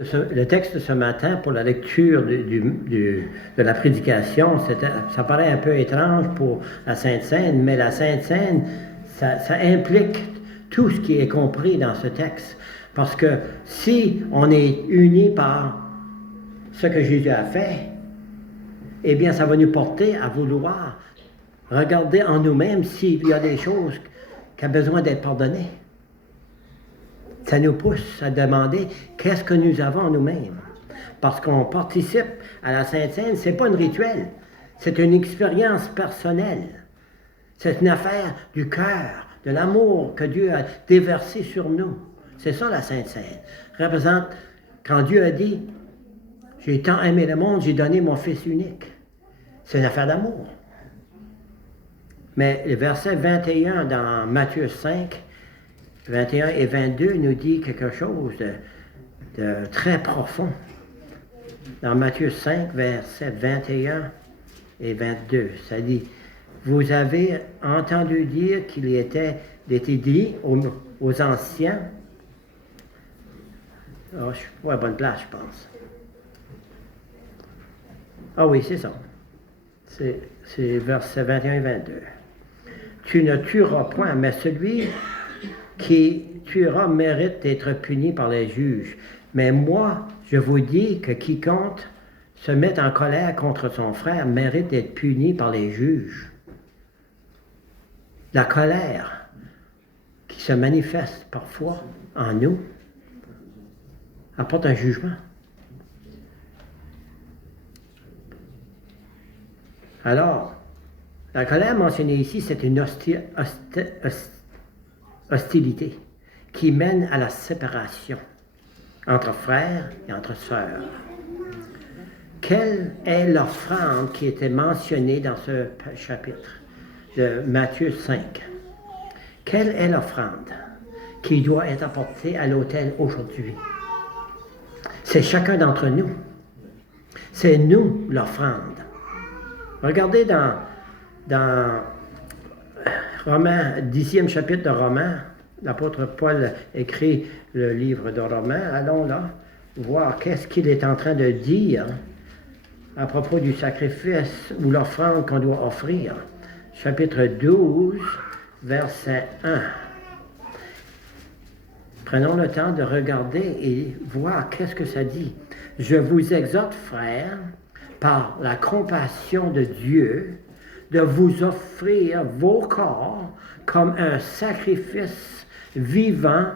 Le texte de ce matin pour la lecture de la prédication, ça paraît un peu étrange pour la Sainte Seine, mais la Sainte Seine, ça implique tout ce qui est compris dans ce texte. Parce que si on est unis par ce que Jésus a fait, eh bien, ça va nous porter à vouloir regarder en nous-mêmes s'il y a des choses qui ont besoin d'être pardonnées. Ça nous pousse à demander qu'est-ce que nous avons en nous-mêmes. Parce qu'on participe à la Sainte Seine, ce n'est pas un rituel, c'est une expérience personnelle. C'est une affaire du cœur, de l'amour que Dieu a déversé sur nous. C'est ça la Sainte Seine. Représente quand Dieu a dit « J'ai tant aimé le monde, j'ai donné mon Fils unique ». C'est une affaire d'amour. Mais le verset 21 dans Matthieu 5, 21 et 22 nous dit quelque chose de très profond. Dans Matthieu 5, versets 21 et 22, ça dit « Vous avez entendu dire qu'il était dit aux anciens. » Oh, je suis pas à la bonne place, je pense. Ah oui, c'est ça. C'est versets 21 et 22. « Tu ne tueras point, mais celui qui tuera mérite d'être puni par les juges. Mais moi, je vous dis que quiconque se met en colère contre son frère mérite d'être puni par les juges. » La colère qui se manifeste parfois en nous apporte un jugement. Alors, la colère mentionnée ici, c'est une hostilité qui mène à la séparation entre frères et entre sœurs. Quelle est l'offrande qui était mentionnée dans ce chapitre de Matthieu 5? Quelle est l'offrande qui doit être apportée à l'autel aujourd'hui? C'est chacun d'entre nous. C'est nous l'offrande. Regardez dans Romains, 10e chapitre de Romains, l'apôtre Paul écrit le livre de Romains. Allons là, voir qu'est-ce qu'il est en train de dire à propos du sacrifice ou l'offrande qu'on doit offrir. Chapitre 12, verset 1. Prenons le temps de regarder et voir qu'est-ce que ça dit. « Je vous exhorte, frères, par la compassion de Dieu, de vous offrir vos corps comme un sacrifice vivant,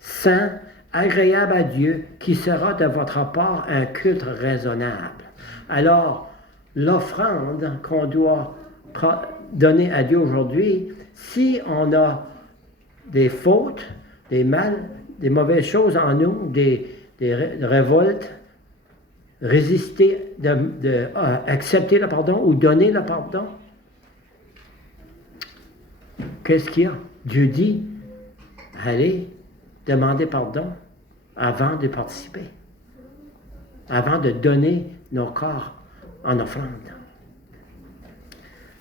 saint, agréable à Dieu, qui sera de votre part un culte raisonnable. » Alors, l'offrande qu'on doit donner à Dieu aujourd'hui, si on a des fautes, des mal, des mauvaises choses en nous, des révoltes, résister, accepter le pardon ou donner le pardon. Qu'est-ce qu'il y a? Dieu dit, allez demander pardon avant de participer, avant de donner nos corps en offrande.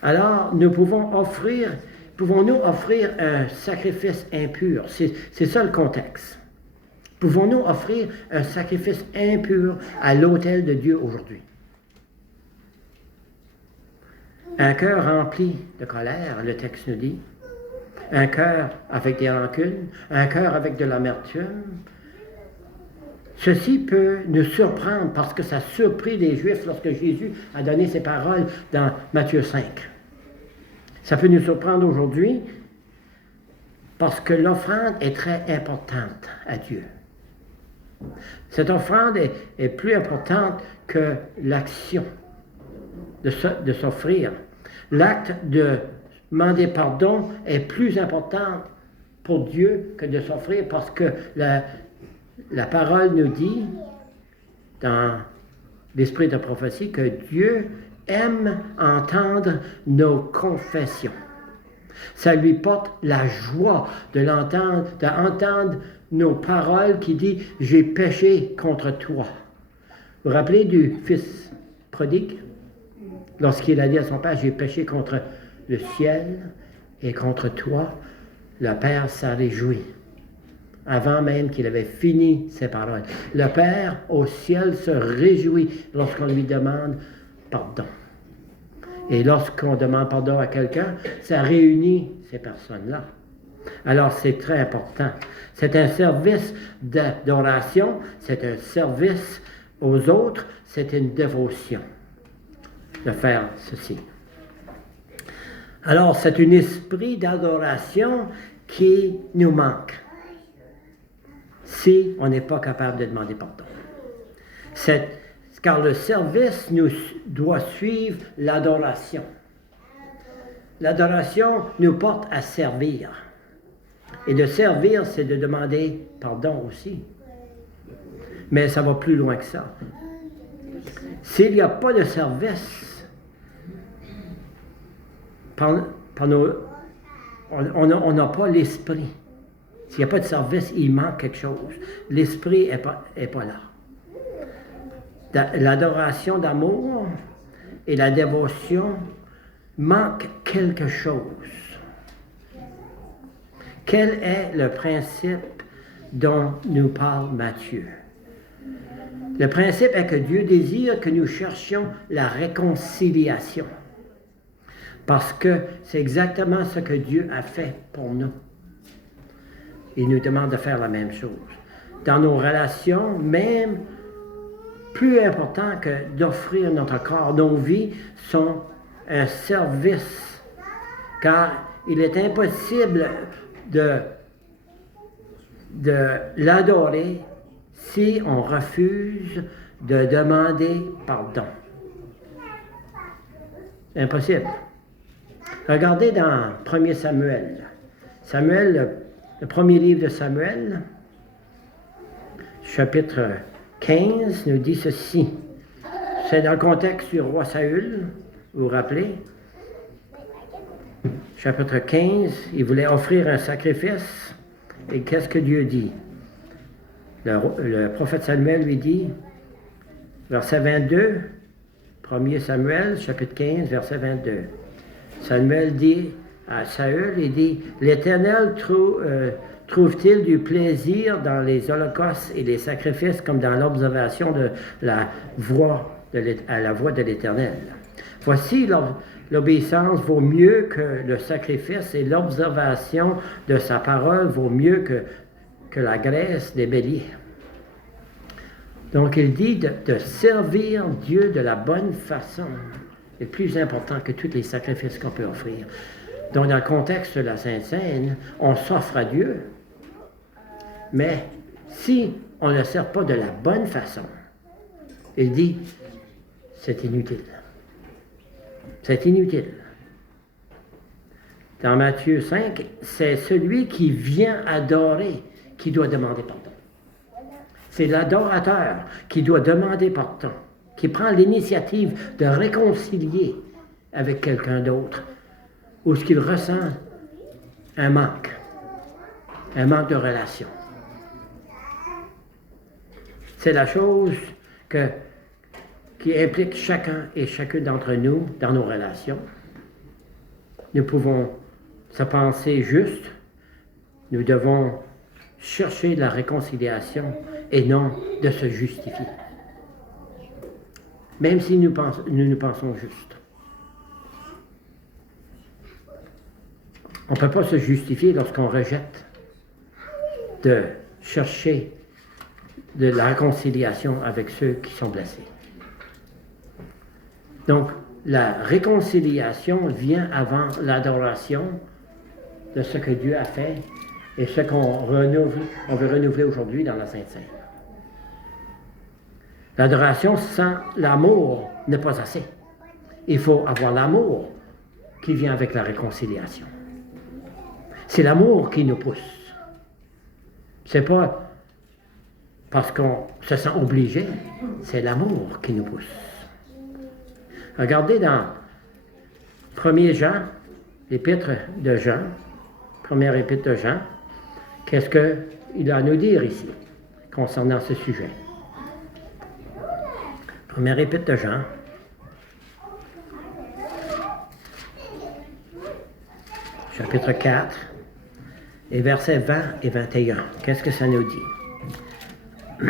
Alors, pouvons-nous offrir un sacrifice impur? C'est ça le contexte. Pouvons-nous offrir un sacrifice impur à l'autel de Dieu aujourd'hui? Un cœur rempli de colère, le texte nous dit. Un cœur avec des rancunes, un cœur avec de l'amertume. Ceci peut nous surprendre parce que ça surprit les Juifs lorsque Jésus a donné ses paroles dans Matthieu 5. Ça peut nous surprendre aujourd'hui parce que l'offrande est très importante à Dieu. Cette offrande est plus importante que l'action de s'offrir. L'acte de demander pardon est plus important pour Dieu que de s'offrir parce que la parole nous dit dans l'esprit de prophétie que Dieu aime entendre nos confessions. Ça lui porte la joie d'entendre nos paroles qui disent « J'ai péché contre toi ». Vous vous rappelez du fils prodigue? Lorsqu'il a dit à son père « J'ai péché contre le ciel et contre toi », le père s'en réjouit. avant même qu'il avait fini ses paroles. Le Père au ciel se réjouit lorsqu'on lui demande pardon. Et lorsqu'on demande pardon à quelqu'un, ça réunit ces personnes-là. Alors c'est très important. C'est un service d'adoration, c'est un service aux autres, c'est une dévotion de faire ceci. Alors c'est un esprit d'adoration qui nous manque si on n'est pas capable de demander pardon. Car le service doit suivre l'adoration. L'adoration nous porte à servir. Et de servir, c'est de demander pardon aussi. Mais ça va plus loin que ça. S'il n'y a pas de service, on n'a pas l'esprit. S'il n'y a pas de service, il manque quelque chose. L'esprit n'est pas là. L'adoration d'amour et la dévotion manquent quelque chose. Quel est le principe dont nous parle Matthieu? Le principe est que Dieu désire que nous cherchions la réconciliation. Parce que c'est exactement ce que Dieu a fait pour nous. Il nous demande de faire la même chose. Dans nos relations, même plus important que d'offrir notre corps, nos vies sont un service. Car il est impossible de l'adorer si on refuse de demander pardon. Impossible. Regardez dans 1 Samuel. Le premier livre de Samuel, chapitre 15, nous dit ceci. C'est dans le contexte du roi Saül, vous vous rappelez? Chapitre 15, il voulait offrir un sacrifice. Et qu'est-ce que Dieu dit? Le prophète Samuel lui dit, verset 22, 1 Samuel, chapitre 15, verset 22. Samuel dit à Saül, il dit, «L'Éternel trouve-t-il du plaisir dans les holocaustes et les sacrifices comme dans l'observation de la voix de l'Éternel? Voici l'obéissance vaut mieux que le sacrifice et l'observation de sa parole vaut mieux que la graisse des béliers. » Donc il dit de servir Dieu de la bonne façon est plus important que tous les sacrifices qu'on peut offrir. Donc dans le contexte de la Sainte Seine, on s'offre à Dieu, mais si on ne sert pas de la bonne façon, il dit c'est inutile. C'est inutile. Dans Matthieu 5, c'est celui qui vient adorer qui doit demander pardon. C'est l'adorateur qui doit demander pardon, qui prend l'initiative de réconcilier avec quelqu'un d'autre, ou ce qu'il ressent un manque de relation. C'est la chose qui implique chacun et chacune d'entre nous dans nos relations. Nous pouvons se penser juste, nous devons chercher la réconciliation et non de se justifier. Même si nous nous pensons juste. On ne peut pas se justifier lorsqu'on rejette de chercher de la réconciliation avec ceux qui sont blessés. Donc, la réconciliation vient avant l'adoration de ce que Dieu a fait et ce on veut renouveler aujourd'hui dans la Sainte Seine. L'adoration sans l'amour n'est pas assez. Il faut avoir l'amour qui vient avec la réconciliation. C'est l'amour qui nous pousse. C'est pas parce qu'on se sent obligé, c'est l'amour qui nous pousse. Regardez dans 1er Jean, l'épître de Jean, première épître de Jean, qu'est-ce qu'il a à nous dire ici concernant ce sujet? Première épître de Jean, chapitre 4, Et versets 20 et 21, qu'est-ce que ça nous dit?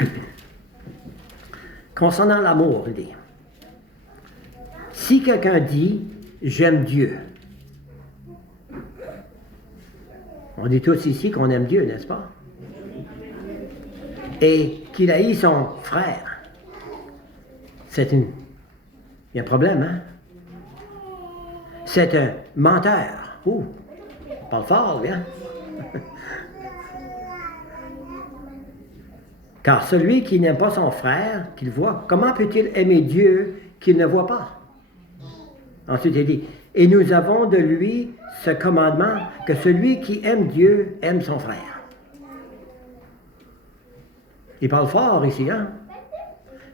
Concernant l'amour, il dit, si quelqu'un dit « j'aime Dieu », on dit tous ici qu'on aime Dieu, n'est-ce pas? Et qu'il haït son frère, il y a un problème, hein? C'est un menteur. Ouh, on parle fort, bien. Car celui qui n'aime pas son frère, qu'il voit, comment peut-il aimer Dieu qu'il ne voit pas? Ensuite, il dit, et nous avons de lui ce commandement, que celui qui aime Dieu aime son frère. Il parle fort ici, hein?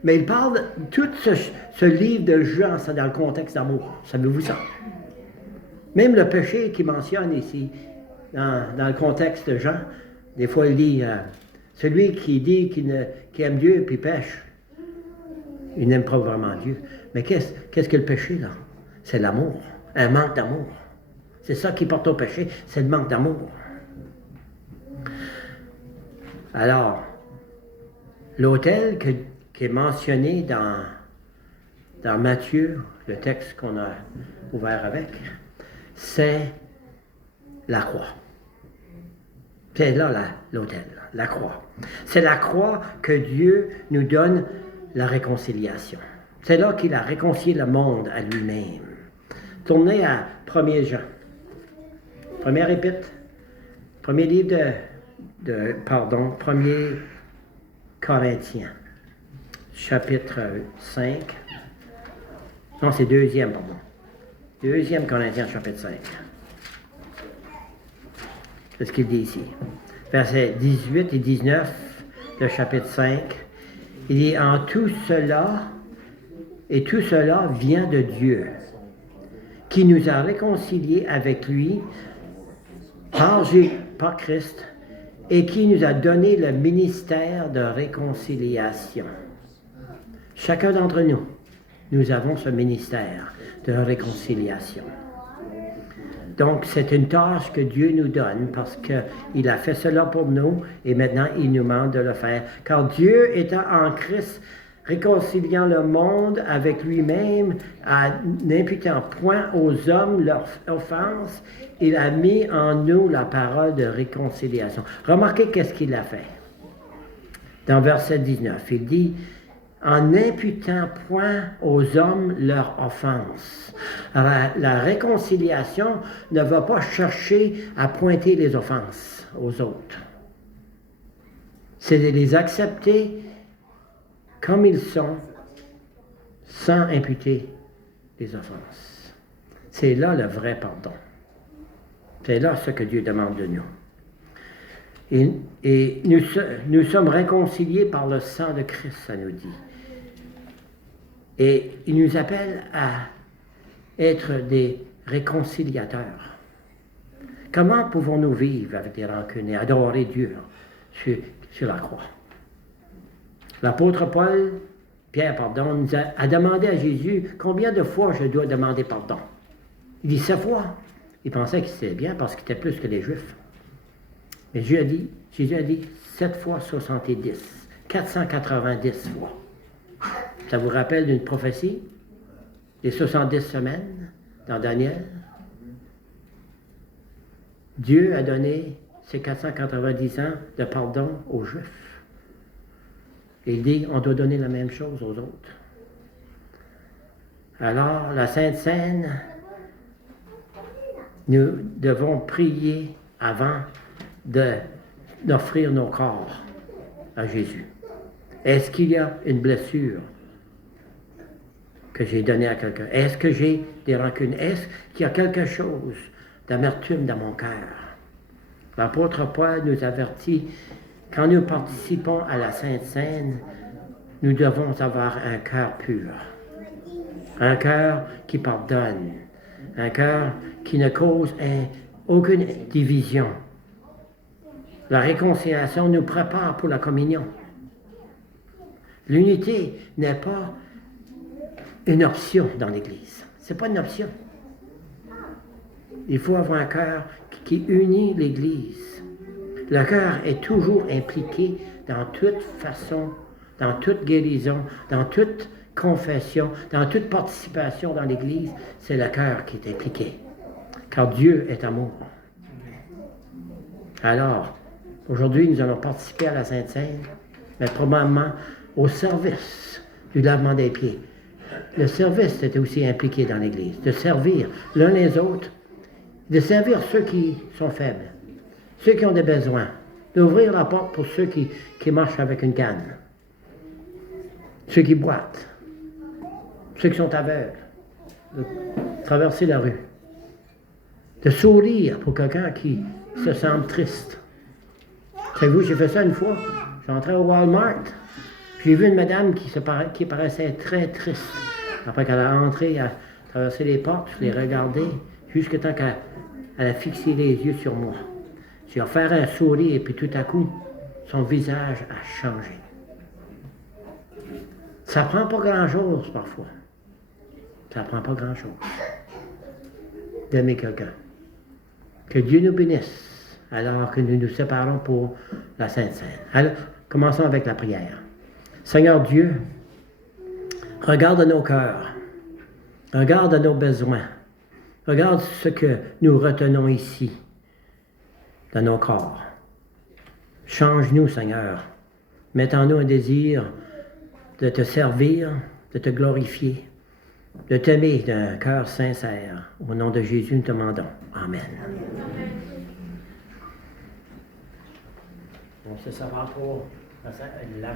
Mais il parle, tout ce livre de Jean, c'est dans le contexte d'amour. Savez-vous ça? Même le péché qu'il mentionne ici, dans le contexte de Jean, des fois il dit, celui qui dit qu'il aime Dieu puis pêche, il n'aime pas vraiment Dieu. Mais qu'est-ce que le péché, là? C'est l'amour, un manque d'amour. C'est ça qui porte au péché, c'est le manque d'amour. Alors, l'autel qui est mentionné dans Matthieu, le texte qu'on a ouvert avec, c'est la croix. C'est là l'autel, la croix. C'est la croix que Dieu nous donne la réconciliation. C'est là qu'il a réconcilié le monde à lui-même. Tournez à 1er Jean. Premier épître, premier livre de 1er Corinthiens, chapitre 5. Non, c'est 2e, pardon. 2e Corinthiens, chapitre 5. C'est ce qu'il dit ici. Versets 18 et 19, le chapitre 5. Il dit, en tout cela, et tout cela vient de Dieu, qui nous a réconciliés avec lui par Christ, et qui nous a donné le ministère de réconciliation. Chacun d'entre nous avons ce ministère de réconciliation. Donc, c'est une tâche que Dieu nous donne parce qu'il a fait cela pour nous et maintenant il nous demande de le faire. Car Dieu étant en Christ, réconciliant le monde avec lui-même, n'imputant point aux hommes leur offense, il a mis en nous la parole de réconciliation. Remarquez qu'est-ce qu'il a fait. Dans verset 19, il dit, en n'imputant point aux hommes leur offense. Alors, la réconciliation ne va pas chercher à pointer les offenses aux autres. C'est de les accepter comme ils sont, sans imputer les offenses. C'est là le vrai pardon. C'est là ce que Dieu demande de nous. Et nous sommes réconciliés par le sang de Christ, ça nous dit. Et il nous appelle à être des réconciliateurs. Comment pouvons-nous vivre avec des rancunes et adorer Dieu sur la croix? L'apôtre Pierre, nous a demandé à Jésus combien de fois je dois demander pardon. Il dit 7 fois. Il pensait qu'il était bien parce qu'il était plus que les Juifs. Mais Jésus a dit 7 fois 70, 490 fois. Ça vous rappelle d'une prophétie? Les 70 semaines dans Daniel? Dieu a donné ces 490 ans de pardon aux Juifs. Et il dit, on doit donner la même chose aux autres. Alors, la Sainte Seine, nous devons prier avant d'offrir nos corps à Jésus. Est-ce qu'il y a une blessure que j'ai donnée à quelqu'un? Est-ce que j'ai des rancunes? Est-ce qu'il y a quelque chose d'amertume dans mon cœur? L'apôtre Paul nous avertit, quand nous participons à la Sainte Seine, nous devons avoir un cœur pur, un cœur qui pardonne, un cœur qui ne cause aucune division. La réconciliation nous prépare pour la communion. L'unité n'est pas une option dans l'Église. Ce n'est pas une option. Il faut avoir un cœur qui unit l'Église. Le cœur est toujours impliqué dans toute façon, dans toute guérison, dans toute confession, dans toute participation dans l'Église. C'est le cœur qui est impliqué. Car Dieu est amour. Alors, aujourd'hui, nous allons participer à la Sainte Seine, mais probablement au service du lavement des pieds. Le service était aussi impliqué dans l'Église, de servir l'un les autres, de servir ceux qui sont faibles, ceux qui ont des besoins, d'ouvrir la porte pour ceux qui marchent avec une canne, ceux qui boitent, ceux qui sont aveugles, de traverser la rue, de sourire pour quelqu'un qui se sent triste. Savez-vous, j'ai fait ça une fois. J'entrais au Walmart, j'ai vu une madame qui paraissait très triste. Après qu'elle a entré, à traverser les portes, je l'ai regardée, jusqu'à temps qu'elle a fixé les yeux sur moi. J'ai offert un sourire et puis tout à coup, son visage a changé. Ça prend pas grand-chose parfois. Ça prend pas grand-chose d'aimer quelqu'un. Que Dieu nous bénisse alors que nous nous séparons pour la Sainte Seine. Alors, commençons avec la prière. Seigneur Dieu, regarde nos cœurs, regarde nos besoins, regarde ce que nous retenons ici, dans nos corps. Change-nous, Seigneur. Mets en nous un désir de te servir, de te glorifier, de t'aimer d'un cœur sincère. Au nom de Jésus, nous te demandons. Amen. On se saura pour la